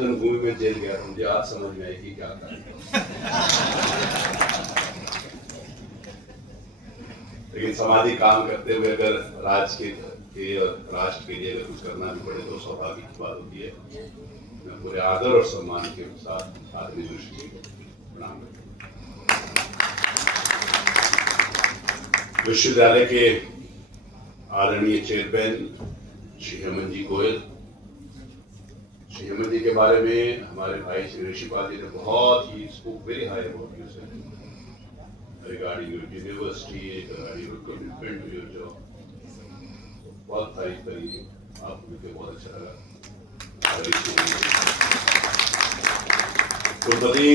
जन्मभूमि में जेल गया था, मुझे आज समझ में आई कि क्या था। लेकिन समाधि काम करते हुए अगर राष्ट्र के लिए अगर कुछ करना भी पड़े तो सौभाग्य की बात होती है। मैं पूरे आदर और सम्मान के साथ आदरणीय जोशी जी को प्रणाम करता हूं। विश्वविद्यालय के आदरणीय चेयरमैन श्री हेमंत जी गोयल, श्री हेमंत जी के बारे में हमारे भाई श्री ऋषिपाल जी ने बहुत ही spoke very high about you sir, regarding your university, regarding your commitment to your job, बहुत तारीफ करी, आपको मिलकर बहुत अच्छा लगा। कुलपति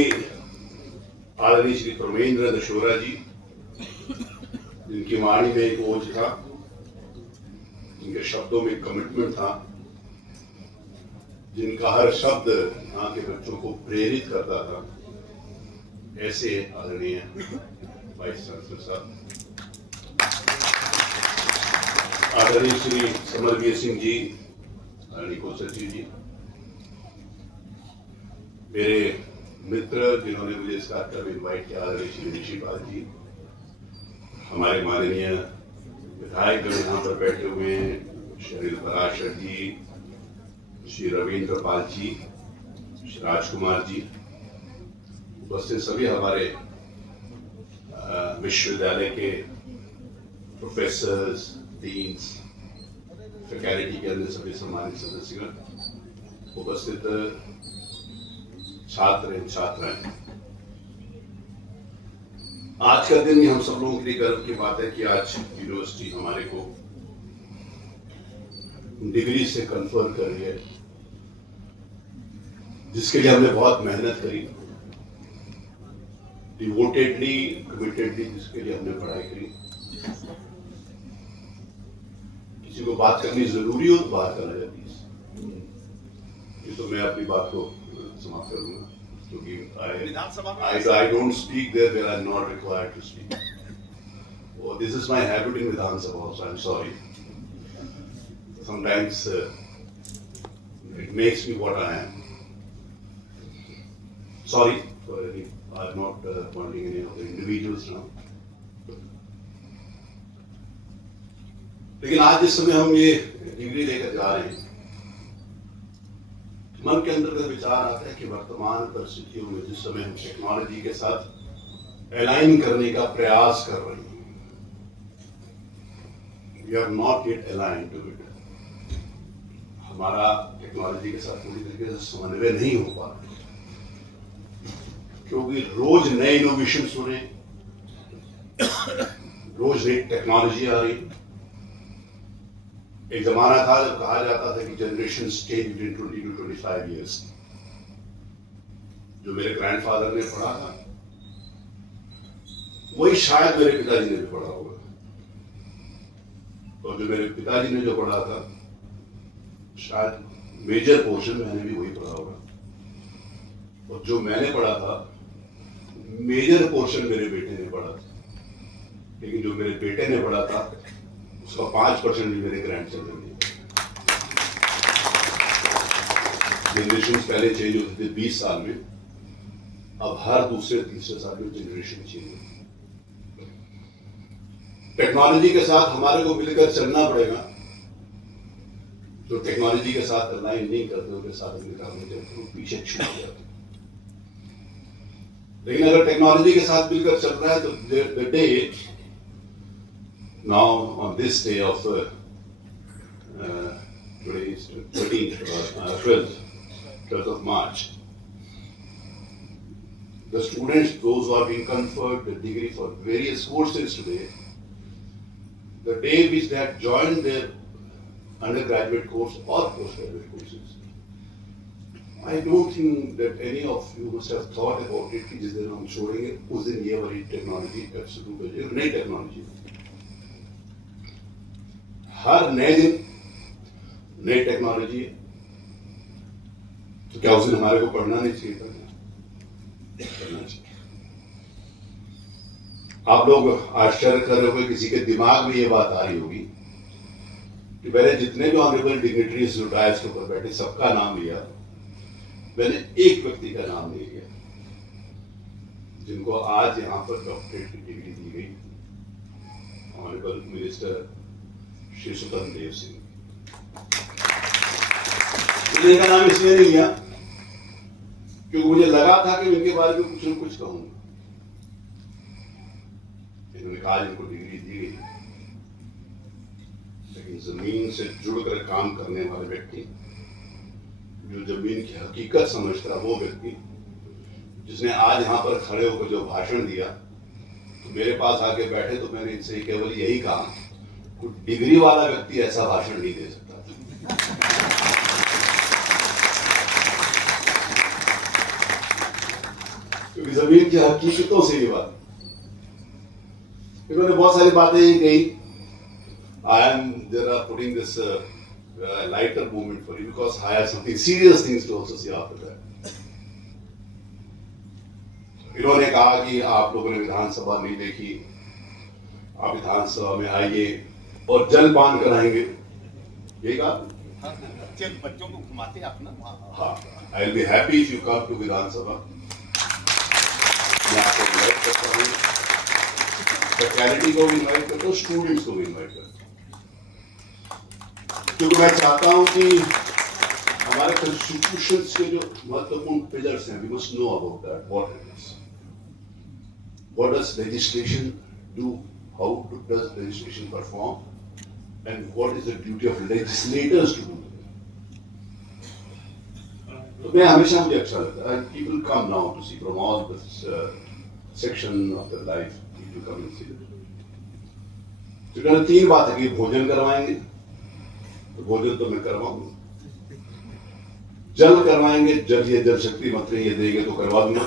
आदरणीय श्री प्रमेंद्र दशोरा जी, जिनकी वाणी में एक ओज था, जिनके शब्दों में कमिटमेंट था, जिनका हर शब्द यहाँ के बच्चों को प्रेरित करता था, ऐसे आदरणीय वाइस चांसलर साहब, आदरणीय श्री समरवीर सिंह जी, आदरणीय कुलसचिव जी, मेरे मित्र जिन्होंने मुझे इस कार्यक्रम में इन्वाइट किया, आदरणीय श्री ऋषिपाल जी, हमारे माननीय विधायकगण यहाँ पर बैठे हुए हैं, श्री पराशर जी, श्री रविंद्र पाल जी, श्री राजकुमार जी, उपस्थित सभी हमारे विश्वविद्यालय के प्रोफेसर्स, डीन्स, फैकल्टी के अंदर सभी सम्मानित सदस्यगण, उपस्थित छात्र एवं छात्राएं, आज का दिन हम सब लोगों के लिए गर्व की बात है कि आज यूनिवर्सिटी हमारे को डिग्री से कन्फर कर रही है, जिसके लिए हमने बहुत मेहनत करी, डिवोटेडली कमिटेडली जिसके लिए हमने पढ़ाई करी। किसी को बात करनी जरूरी हो तो बात करना जाती है, ये तो मैं अपनी बात को समाप्त करूंगा, क्योंकि I don't speak there where I'm not required to speak. Oh, this is my habit in Vidhan Sabha also, I'm sorry. Sometimes it makes me what I am. Sorry for any, I'm not pointing any of the individuals now. लेकिन आज जिस समय हम ये degree लेकर जा रहे हैं, मन के अंदर का विचार आता है कि वर्तमान परिस्थितियों में जिस समय हम टेक्नोलॉजी के साथ अलाइन करने का प्रयास कर रहे हैं, we are not yet align to it, हमारा टेक्नोलॉजी के साथ पूरी तरीके से समन्वय नहीं हो पा रहा, क्योंकि रोज नए इनोवेशन हो रहे हैं, रोज नई टेक्नोलॉजी आ रही। एक जमाना था जब कहा जाता था कि generation change in 20 to 25 years। जो मेरे ग्रैंडफादर ने पढ़ा था वही शायद मेरे पिताजी ने भी पढ़ा होगा, और जो मेरे पिताजी ने जो पढ़ा था शायद मेजर पोर्शन मैंने भी वही पढ़ा होगा, और जो मैंने पढ़ा था मेजर पोर्शन मेरे बेटे ने पढ़ा था, लेकिन जो मेरे बेटे ने पढ़ा था उसका 5% भी मेरे ग्रैंडचिल्ड्रन ने। जनरेशन पहले चेंज होते थे 20 साल में, अब हर दूसरे तीसरे साल में जनरेशन चेंज होती है। टेक्नोलॉजी के साथ हमारे को मिलकर चलना पड़ेगा, जो टेक्नोलॉजी के साथ अलाइन नहीं करते उनके साथ मिलकर पीछे छूट जाते। लेकिन अगर टेक्नोलॉजी के साथ मिलकर चल रहा है तो the day now on this day of today is 12th of March, the students, those who are being conferred the degree for various courses today, the day which they have joined their undergraduate course or postgraduate courses, I don't think that any of you must have thought about it कि जिस दिन हम छोड़ेंगे उस दिन ये वाली technology absolute हो जाएगी, नई टेक्नोलॉजी। हर नए दिन नई टेक्नोलॉजी, तो क्या उस दिन हमारे को पढ़ना नहीं चाहिए? करना चाहिए। आप लोग आश्चर्य कर रहे होंगे, किसी के दिमाग में ये बात आ रही होगी कि पहले जितने भी ऑनरेबल डिग्निटरीज जो डायस के ऊपर बैठे सबका नाम लिया, मैंने एक व्यक्ति का नाम नहीं लिया जिनको आज यहां पर डॉक्टरेट की डिग्री दी गई, ऑनरेबल मिनिस्टर श्री स्वतंत्र देव सिंह। मैंने इनका नाम इसलिए नहीं लिया क्योंकि मुझे लगा था कि इनके बारे में कुछ न कुछ कहूंगा। इन्होंने कहा इनको डिग्री दी गई, लेकिन जमीन से जुड़कर काम करने वाले व्यक्ति, जो जमीन की हकीकत समझता है, वो व्यक्ति जिसने आज यहां पर खड़े होकर जो भाषण दिया, तो मेरे पास आके बैठे तो मैंने इनसे केवल यही कहा, कोई डिग्री वाला व्यक्ति ऐसा भाषण नहीं दे सकता था। क्योंकि जमीन की हकीकतों से ये बात, इन्होंने बहुत सारी बातें कही। They are putting this lighter movement for you because I have something serious things to also say after that. इन्होंने कहा कि आप लोगों ने विधानसभा नहीं देखी, आप विधानसभा में आइए और जलपान कराएंगे, यही कहा। बच्चों को घुमाते अपना। हाँ, I will be happy if you come to विधानसभा। मैं आपको इन्वाइट करता हूँ, फैकल्टी को भी इन्वाइट करता हूँ, स्टूडेंट्स को भी इन्वाइट करता हूँ, क्योंकि मैं चाहता हूं कि हमारे कॉन्स्टिट्यूशंस के जो महत्वपूर्ण पिलर्स हैं, we must know about that, what it is, what does legislation do, how does legislation perform, and what is the duty of legislators to do. तो मैं हमेशा, मुझे अच्छा लगता है, people come now to see from all this section of the life, people come and see. तो मैंने तीन बातें की, भोजन करवाएंगे, तो भोजन तो मैं करवाऊंगा, जल करवाएंगे, जल ये जल शक्ति मंत्री ये देंगे तो करवा दूंगा,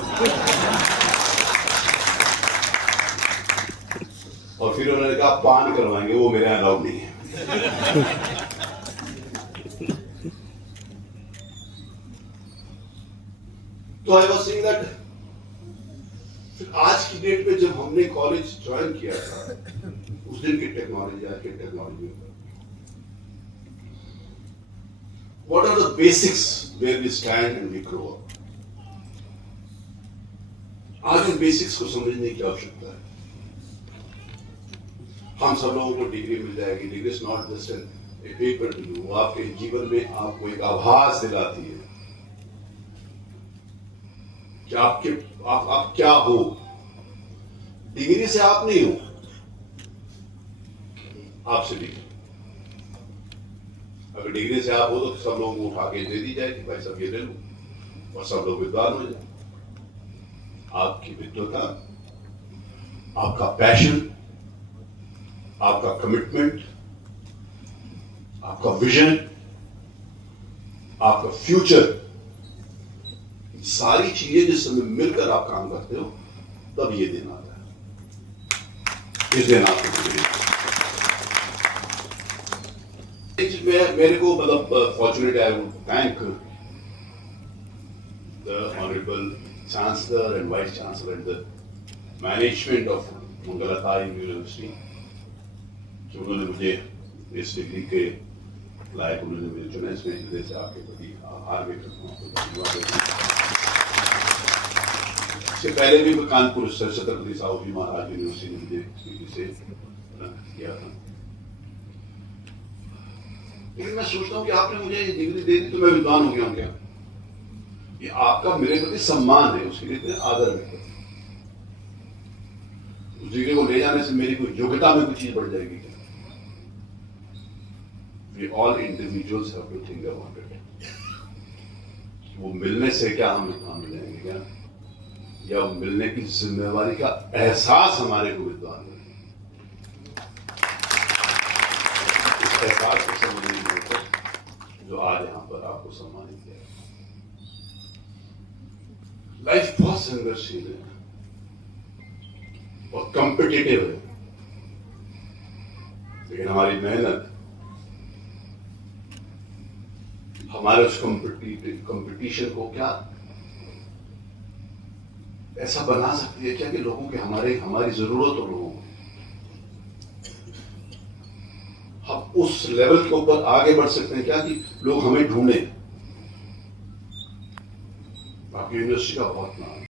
और फिर उन्होंने कहा पान करवाएंगे, वो मेरे अलाउड नहीं है। तो आई वाज सेइंग दैट आज की डेट में जब हमने कॉलेज ज्वाइन किया था, उस दिन की टेक्नोलॉजी, आज की technology, what are the basics where we stand and we grow up? आज इन बेसिक्स को समझने की आवश्यकता है। हम सब लोगों को डिग्री मिल जाएगी, degree is not just a paper two you, आपके जीवन में आपको एक आभास दिलाती है कि आप क्या हो। डिग्री से आप नहीं हो, आपसे डिग्री। अगर डिग्री से आप हो तो सब लोगों को उठा के दे दी जाएगी, भाई सब ये ले लो, और सब लोग विद्वान हो जाए। आपकी विद्वता, आपका पैशन, आपका कमिटमेंट, आपका विजन, आपका फ्यूचर, सारी चीजें जिस समय मिलकर आप काम करते हो, तब ये दिन आता है। इस दिन आपको मेरे को मतलब fortunate, I would thank the honourable chancellor and vice chancellor and the management of Mangalakai university कि उन्होंने मुझे इस डिग्री के लायक उन्होंने मुझे चुना। इसमें हृदय से आपके प्रति आभार व्यक्त करता हूँ। इससे पहले भी मैं कानपुर छत्रपति साहू जी महाराज यूनिवर्सिटी में मुझे से किया था, लेकिन मैं सोचता हूँ कि आपने मुझे ये डिग्री दे दी तो मैं विद्वान हो गया हूँ क्या? ये आपका मेरे प्रति सम्मान है, उसके लिए आदर व्यक्त करता हूँ। उस डिग्री को ले जाने से मेरी कोई योग्यता में कोई चीज बढ़ जाएगी क्या? We all individuals have to think about it. वो मिलने से क्या हम विद्वान हो जाएंगे क्या, या वो मिलने की जिम्मेवारी का एहसास हमारे को विद्वान हो, इस एहसास को समझने की होकर जो आज यहाँ पर आपको सम्मानित किया। लाइफ बहुत संघर्षशील है और कॉम्पिटिटिव है, लेकिन हमारी मेहनत हमारे उस कंपटीशन को क्या ऐसा बना सकती है क्या कि लोगों के हमारी जरूरत हो, लोगों को हम उस लेवल के ऊपर आगे बढ़ सकते हैं क्या कि लोग हमें ढूंढे। आपकी यूनिवर्सिटी का बहुत नाम है।